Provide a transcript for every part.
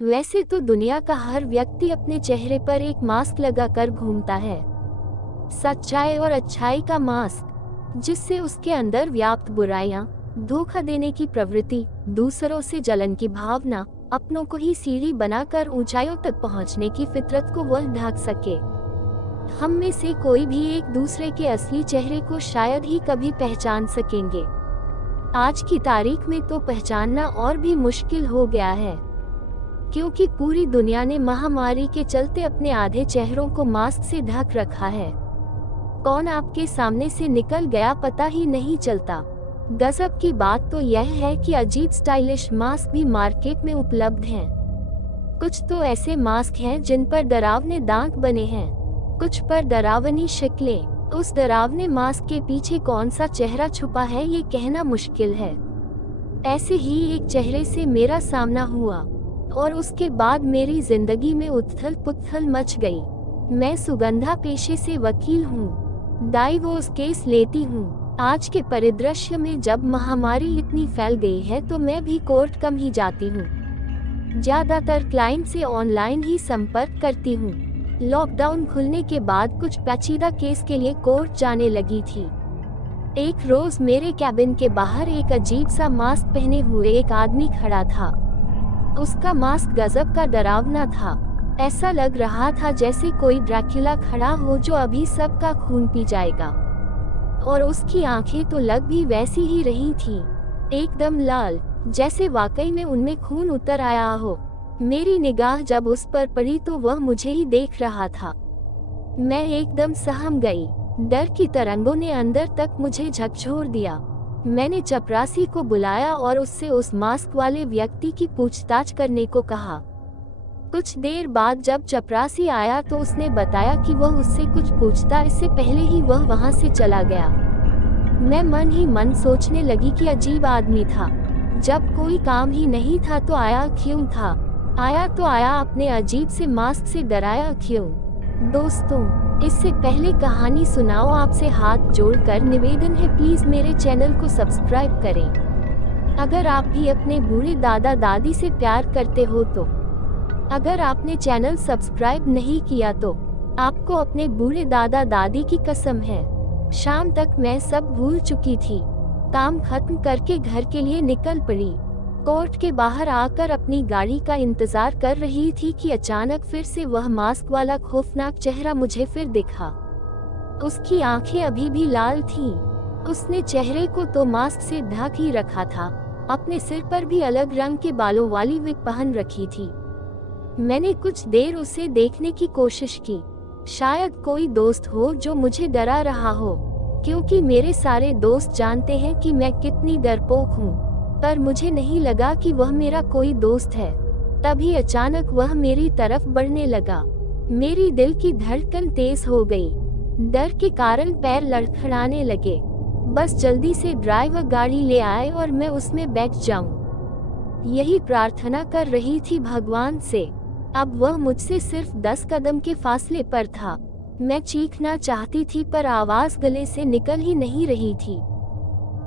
वैसे तो दुनिया का हर व्यक्ति अपने चेहरे पर एक मास्क लगाकर घूमता है, सच्चाई और अच्छाई का मास्क, जिससे उसके अंदर व्याप्त बुराइयां, धोखा देने की प्रवृत्ति, दूसरों से जलन की भावना, अपनों को ही सीढ़ी बनाकर ऊंचाइयों तक पहुंचने की फितरत को वह ढक सके। हम में से कोई भी एक दूसरे के असली चेहरे को शायद ही कभी पहचान सकेंगे। आज की तारीख में तो पहचानना और भी मुश्किल हो गया है, क्योंकि पूरी दुनिया ने महामारी के चलते अपने आधे चेहरों को मास्क से ढक रखा है। कौन आपके सामने से निकल गया पता ही नहीं चलता। गजब की बात तो यह है कि अजीब स्टाइलिश मास्क भी मार्केट में उपलब्ध हैं। कुछ तो ऐसे मास्क हैं जिन पर डरावने दांत बने हैं, कुछ पर डरावनी शक्लें। उस डरावने मास्क के पीछे कौन सा चेहरा छुपा है ये कहना मुश्किल है। ऐसे ही एक चेहरे से मेरा सामना हुआ और उसके बाद मेरी जिंदगी में उथल पुथल मच गई। मैं सुगंधा पेशे से वकील हूँ, डाइवोर्स केस लेती हूँ। आज के परिदृश्य में जब महामारी इतनी फैल गई है तो मैं भी कोर्ट कम ही जाती हूँ। ज्यादातर क्लाइंट से ऑनलाइन ही संपर्क करती हूँ। लॉकडाउन खुलने के बाद कुछ पेचीदा केस के लिए कोर्ट जाने लगी थी। एक रोज मेरे कैबिन के बाहर एक अजीब सा मास्क पहने हुए एक आदमी खड़ा था। उसका मास्क गजब का डरावना था। ऐसा लग रहा था जैसे कोई ड्रैक्युला खड़ा हो जो अभी सबका खून पी जाएगा। और उसकी आंखें तो लग भी वैसी ही रही थी, एकदम लाल, जैसे वाकई में उनमें खून उतर आया हो। मेरी निगाह जब उस पर पड़ी तो वह मुझे ही देख रहा था। मैं एकदम सहम गई। डर की तरंगों ने अंदर तक मुझे झकझोर दिया। मैंने चपरासी को बुलाया और उससे उस मास्क वाले व्यक्ति की पूछताछ करने को कहा। कुछ देर बाद जब चपरासी आया तो उसने बताया कि वह उससे कुछ पूछता, इससे पहले ही वह वहां से चला गया। मैं मन ही मन सोचने लगी कि अजीब आदमी था। जब कोई काम ही नहीं था तो आया क्यों था? आया तो आया, अपने अजीब से मास्क से डराया क्यों? दोस्तों, इससे पहले कहानी सुनाओ आपसे हाथ जोड़कर निवेदन है, प्लीज मेरे चैनल को सब्सक्राइब करें। अगर आप भी अपने बूढ़े दादा दादी से प्यार करते हो तो। अगर आपने चैनल सब्सक्राइब नहीं किया तो आपको अपने बूढ़े दादा दादी की कसम है। शाम तक मैं सब भूल चुकी थी। काम खत्म करके घर के लिए निकल पड़ी। कोर्ट के बाहर आकर अपनी गाड़ी का इंतजार कर रही थी कि अचानक फिर से वह मास्क वाला खौफनाक चेहरा मुझे फिर दिखा। उसकी आंखें अभी भी लाल थीं। उसने चेहरे को तो मास्क से ढक ही रखा था, अपने सिर पर भी अलग रंग के बालों वाली विग पहन रखी थी। मैंने कुछ देर उसे देखने की कोशिश की। शायद कोई दोस्त हो जो मुझे डरा रहा हो, क्योंकि मेरे सारे दोस्त जानते हैं कि मैं कितनी डरपोक हूँ। पर मुझे नहीं लगा कि वह मेरा कोई दोस्त है। तभी अचानक वह मेरी तरफ बढ़ने लगा। मेरी दिल की धड़कन तेज हो गई। डर के कारण पैर लड़खड़ाने लगे। बस जल्दी से ड्राइवर गाड़ी ले आए और मैं उसमें बैठ जाऊं। यही प्रार्थना कर रही थी भगवान से। अब वह मुझसे सिर्फ 10 कदम के फासले पर था। मैं चीखना चाहती थी पर आवाज गले से निकल ही नहीं रही थी।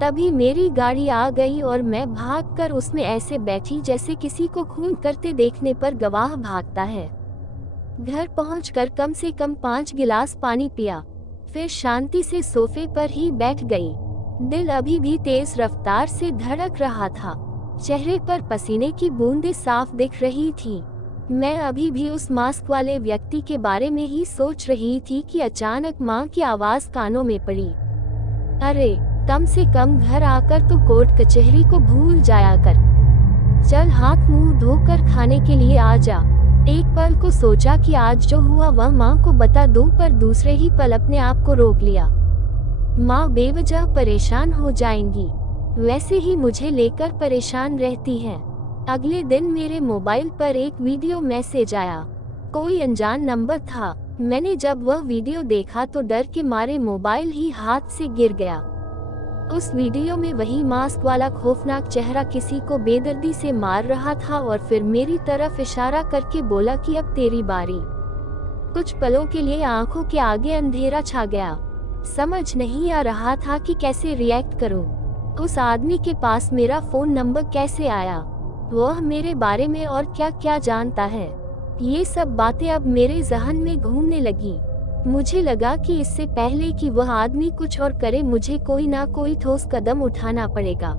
तभी मेरी गाड़ी आ गई और मैं भागकर उसमें ऐसे बैठी जैसे किसी को खून करते देखने पर गवाह भागता है। घर पहुंचकर कम से कम 5 गिलास पानी पिया, फिर शांति से सोफे पर ही बैठ गई। दिल अभी भी तेज रफ्तार से धड़क रहा था। चेहरे पर पसीने की बूंदें साफ दिख रही थी। मैं अभी भी उस मास्क वाले व्यक्ति के बारे में ही सोच रही थी कि अचानक माँ की आवाज कानों में पड़ी। अरे, कम से कम घर आकर तो कोर्ट कचहरी को भूल जाया कर। चल हाथ मुंह धोकर खाने के लिए आ जा। एक पल को सोचा कि आज जो हुआ वह माँ को बता दूं, पर दूसरे ही पल अपने आप को रोक लिया। माँ बेवजह परेशान हो जाएंगी, वैसे ही मुझे लेकर परेशान रहती हैं। अगले दिन मेरे मोबाइल पर एक वीडियो मैसेज आया। कोई अनजान नंबर था। मैंने जब वह वीडियो देखा तो डर के मारे मोबाइल ही हाथ से गिर गया। उस वीडियो में वही मास्क वाला खौफनाक चेहरा किसी को बेदर्दी से मार रहा था और फिर मेरी तरफ इशारा करके बोला कि अब तेरी बारी। कुछ पलों के लिए आंखों के आगे अंधेरा छा गया। समझ नहीं आ रहा था कि कैसे रिएक्ट करूं। उस आदमी के पास मेरा फोन नंबर कैसे आया? वह मेरे बारे में और क्या क्या जानता है। ये सब बातें अब मेरे जहन में घूमने लगी। मुझे लगा कि इससे पहले कि वह आदमी कुछ और करे, मुझे कोई ना कोई ठोस कदम उठाना पड़ेगा।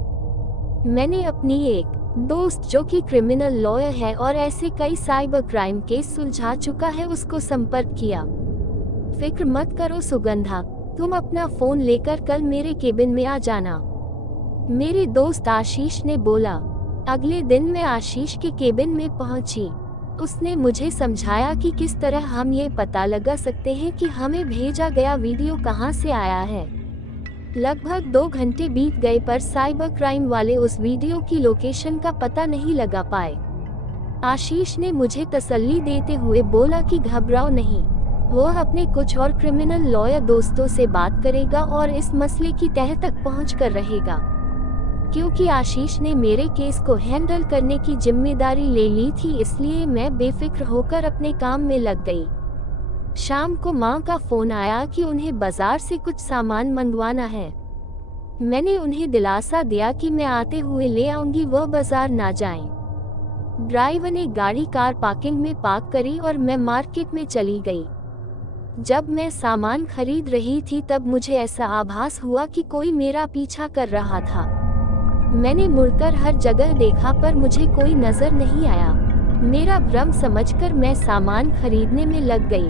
मैंने अपनी एक दोस्त जो कि क्रिमिनल लॉयर है और ऐसे कई साइबर क्राइम केस सुलझा चुका है, उसको संपर्क किया। फिक्र मत करो सुगंधा, तुम अपना फोन लेकर कल मेरे केबिन में आ जाना, मेरे दोस्त आशीष ने बोला। अगले दिन मैं आशीष के केबिन में पहुंची। उसने मुझे समझाया कि किस तरह हम ये पता लगा सकते हैं कि हमें भेजा गया वीडियो कहां से आया है। लगभग 2 घंटे बीत गए पर साइबर क्राइम वाले उस वीडियो की लोकेशन का पता नहीं लगा पाए। आशीष ने मुझे तसल्ली देते हुए बोला कि घबराओ नहीं, वह अपने कुछ और क्रिमिनल लॉयर दोस्तों से बात करेगा और इस मसले की तह तक पहुँच कर रहेगा। क्योंकि आशीष ने मेरे केस को हैंडल करने की जिम्मेदारी ले ली थी, इसलिए मैं बेफिक्र होकर अपने काम में लग गई। शाम को माँ का फोन आया कि उन्हें बाजार से कुछ सामान मंगवाना है। मैंने उन्हें दिलासा दिया कि मैं आते हुए ले आऊंगी, वह बाजार ना जाएं। ड्राइवर ने गाड़ी कार पार्किंग में पार्क करी और मैं मार्केट में चली गई। जब मैं सामान खरीद रही थी तब मुझे ऐसा आभास हुआ कि कोई मेरा पीछा कर रहा था। मैंने मुड़कर हर जगह देखा पर मुझे कोई नजर नहीं आया। मेरा भ्रम समझकर मैं सामान खरीदने में लग गई।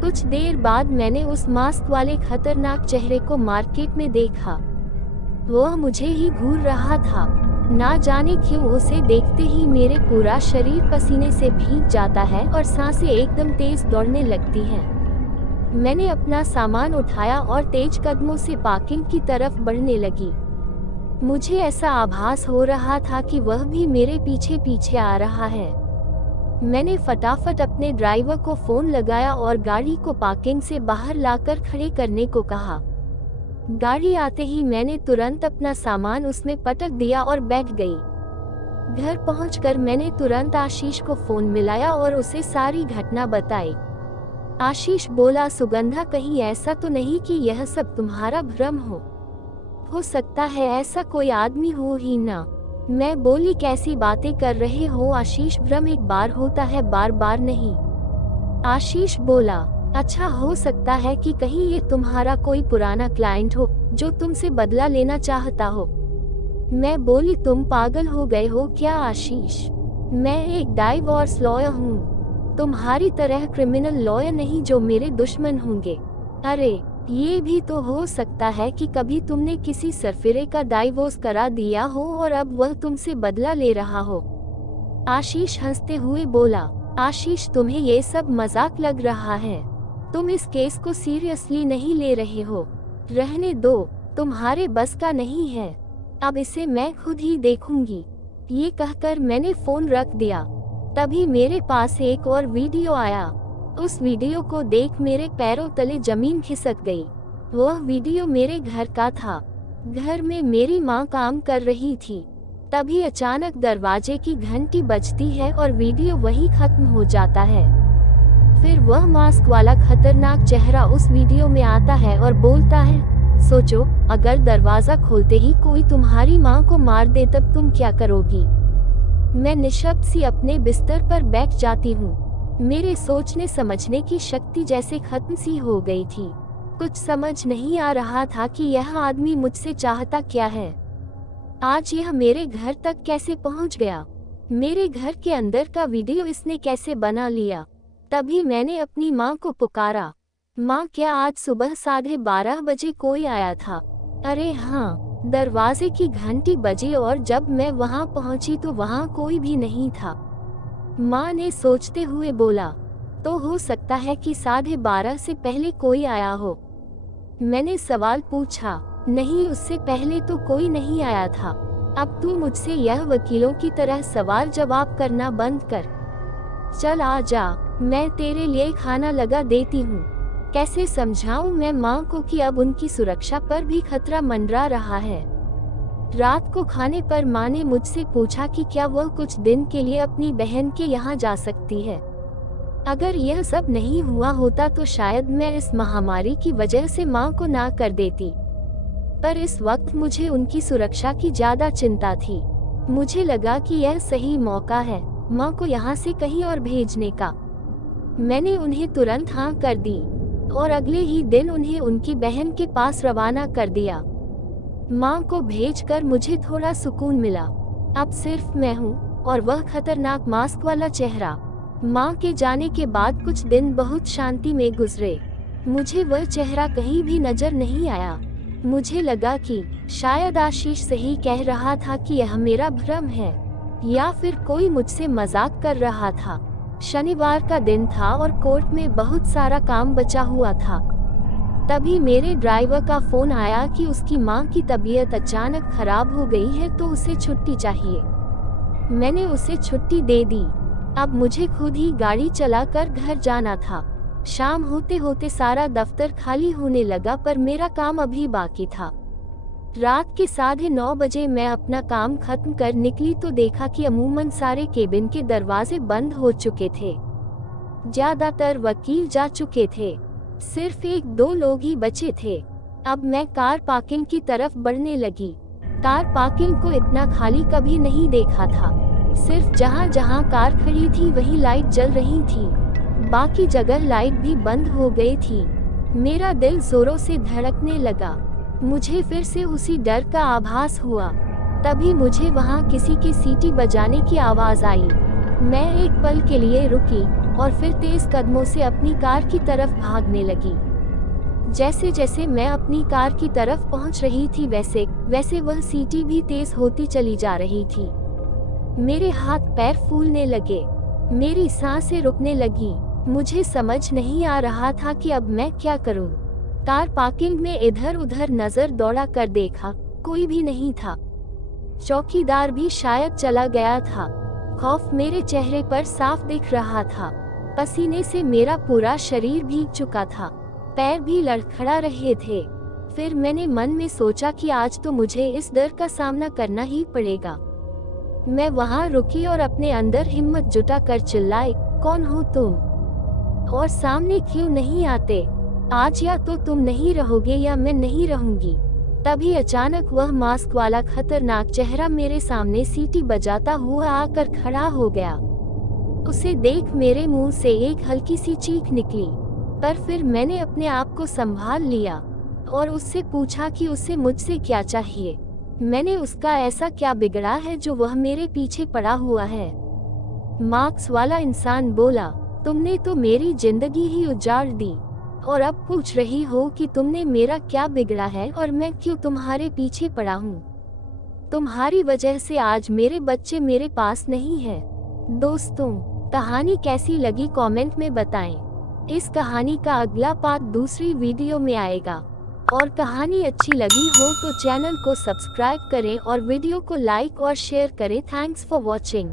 कुछ देर बाद मैंने उस मास्क वाले खतरनाक चेहरे को मार्केट में देखा। वह मुझे ही घूर रहा था। ना जाने क्यों उसे देखते ही मेरे पूरा शरीर पसीने से भीग जाता है और सांसें एकदम तेज दौड़ने लगती हैं। मैंने अपना सामान उठाया और तेज कदमों से पार्किंग की तरफ बढ़ने लगी। मुझे ऐसा आभास हो रहा था कि वह भी मेरे पीछे पीछे आ रहा है। मैंने फटाफट अपने ड्राइवर को फोन लगाया और गाड़ी को पार्किंग से बाहर लाकर खड़े करने को कहा। गाड़ी आते ही मैंने तुरंत अपना सामान उसमें पटक दिया और बैठ गई। घर पहुंचकर मैंने तुरंत आशीष को फोन मिलाया और उसे सारी घटना बताई। आशीष बोला, सुगंधा कहीं ऐसा तो नहीं कि यह सब तुम्हारा भ्रम हो सकता है ऐसा कोई आदमी हो ही ना। मैं बोली, कैसी बातें कर रहे हो आशीष, भ्रम एक बार होता है, बार बार नहीं। आशीष बोला, अच्छा हो सकता है कि कहीं ये तुम्हारा कोई पुराना क्लाइंट हो जो तुमसे बदला लेना चाहता हो। मैं बोली, तुम पागल हो गए हो क्या आशीष, मैं एक डाइवोर्स लॉयर हूँ, तुम्हारी तरह क्रिमिनल लॉयर नहीं जो मेरे दुश्मन होंगे। अरे ये भी तो हो सकता है कि कभी तुमने किसी सरफिरे का डाइवोर्स करा दिया हो और अब वह तुमसे बदला ले रहा हो। आशीष हंसते हुए बोला, आशीष तुम्हें ये सब मजाक लग रहा है, तुम इस केस को सीरियसली नहीं ले रहे हो। रहने दो, तुम्हारे बस का नहीं है, अब इसे मैं खुद ही देखूंगी। ये कहकर मैंने फोन रख दिया। तभी मेरे पास एक और वीडियो आया। उस वीडियो को देख मेरे पैरों तले जमीन खिसक गई। वह वीडियो मेरे घर का था। घर में मेरी माँ काम कर रही थी। तभी अचानक दरवाजे की घंटी बजती है और वीडियो वहीं खत्म हो जाता है। फिर वह मास्क वाला खतरनाक चेहरा उस वीडियो में आता है और बोलता है, सोचो अगर दरवाजा खोलते ही कोई तुम्हारी माँ को मार दे तब तुम क्या करोगी। मैं निशब्द सी अपने बिस्तर पर बैठ जाती हूँ। मेरे सोचने समझने की शक्ति जैसे खत्म सी हो गई थी। कुछ समझ नहीं आ रहा था कि यह आदमी मुझसे चाहता क्या है। आज यह मेरे घर तक कैसे पहुंच गया, मेरे घर के अंदर का वीडियो इसने कैसे बना लिया। तभी मैंने अपनी माँ को पुकारा, माँ क्या आज सुबह 12:30 बजे कोई आया था। अरे हाँ, दरवाजे की घंटी बजी और जब मैं वहाँ पहुँची तो वहाँ कोई भी नहीं था। माँ ने सोचते हुए बोला, तो हो सकता है कि 12:30 से पहले कोई आया हो। मैंने सवाल पूछा, नहीं उससे पहले तो कोई नहीं आया था। अब तू मुझसे यह वकीलों की तरह सवाल जवाब करना बंद कर। चल आ जा, मैं तेरे लिए खाना लगा देती हूँ। कैसे समझाऊं मैं माँ को कि अब उनकी सुरक्षा पर भी खतरा मंडरा रहा है। रात को खाने पर माँ ने मुझसे पूछा कि क्या वह कुछ दिन के लिए अपनी बहन के यहाँ जा सकती है। अगर यह सब नहीं हुआ होता तो शायद मैं इस महामारी की वजह से माँ को ना कर देती, पर इस वक्त मुझे उनकी सुरक्षा की ज्यादा चिंता थी। मुझे लगा कि यह सही मौका है माँ को यहाँ से कहीं और भेजने का। मैंने उन्हें तुरंत हाँ कर दी और अगले ही दिन उन्हें उनकी बहन के पास रवाना कर दिया। माँ को भेजकर मुझे थोड़ा सुकून मिला। अब सिर्फ मैं हूँ और वह खतरनाक मास्क वाला चेहरा। माँ के जाने के बाद कुछ दिन बहुत शांति में गुजरे। मुझे वह चेहरा कहीं भी नजर नहीं आया। मुझे लगा कि शायद आशीष सही कह रहा था कि यह मेरा भ्रम है या फिर कोई मुझसे मजाक कर रहा था। शनिवार का दिन था और कोर्ट में बहुत सारा काम बचा हुआ था। तभी मेरे ड्राइवर का फोन आया कि उसकी माँ की तबीयत अचानक खराब हो गई है तो उसे छुट्टी चाहिए। मैंने उसे छुट्टी दे दी। अब मुझे खुद ही गाड़ी चलाकर घर जाना था। शाम होते होते सारा दफ्तर खाली होने लगा पर मेरा काम अभी बाकी था। रात के 9:30 बजे मैं अपना काम खत्म कर निकली तो देखा कि अमूमन सारे केबिन के दरवाजे बंद हो चुके थे। ज्यादातर वकील जा चुके थे, सिर्फ 1-2 लोग ही बचे थे। अब मैं कार पार्किंग की तरफ बढ़ने लगी। कार पार्किंग को इतना खाली कभी नहीं देखा था। सिर्फ जहाँ जहाँ कार खड़ी थी वहीं लाइट जल रही थी, बाकी जगह लाइट भी बंद हो गई थी। मेरा दिल जोरों से धड़कने लगा। मुझे फिर से उसी डर का आभास हुआ। तभी मुझे वहाँ किसी की सीटी बजाने की आवाज आई। मैं एक पल के लिए रुकी और फिर तेज कदमों से अपनी कार की तरफ भागने लगी। जैसे जैसे मैं अपनी कार की तरफ पहुंच रही थी वैसे वैसे वह सीटी भी तेज होती चली जा रही थी। मेरे हाथ पैर फूलने लगे, मेरी सांसें रुकने लगी। मुझे समझ नहीं आ रहा था कि अब मैं क्या करूं। कार पार्किंग में इधर उधर नजर दौड़ा कर देखा, कोई भी नहीं था। चौकीदार भी शायद चला गया था। खौफ मेरे चेहरे पर साफ दिख रहा था। पसीने से मेरा पूरा शरीर भीग चुका था, पैर भी लड़खड़ा रहे थे। फिर मैंने मन में सोचा कि आज तो मुझे इस डर का सामना करना ही पड़ेगा। मैं वहां रुकी और अपने अंदर हिम्मत जुटा कर चिल्लाई, कौन हो तुम और सामने क्यों नहीं आते? आज या तो तुम नहीं रहोगे या मैं नहीं रहूंगी। तभी अचानक वह मास्क वाला खतरनाक चेहरा मेरे सामने सीटी बजाता हुआ आकर खड़ा हो गया। उसे देख मेरे मुंह से एक हल्की सी चीख निकली, पर फिर मैंने अपने आप को संभाल लिया और उससे पूछा कि उसे मुझसे क्या चाहिए। मैंने उसका ऐसा क्या बिगड़ा है जो वह मेरे पीछे पड़ा हुआ है? मास्क वाला इंसान बोला, तुमने तो मेरी जिंदगी ही उजाड़ दी और अब पूछ रही हो कि तुमने मेरा क्या बिगड़ा है और मैं क्यों तुम्हारे पीछे पड़ा हूँ। तुम्हारी वजह से आज मेरे बच्चे मेरे पास नहीं है। दोस्तों, कहानी कैसी लगी कमेंट में बताएं। इस कहानी का अगला पार्ट दूसरी वीडियो में आएगा। और कहानी अच्छी लगी हो तो चैनल को सब्सक्राइब करें और वीडियो को लाइक और शेयर करें। Thanks for watching.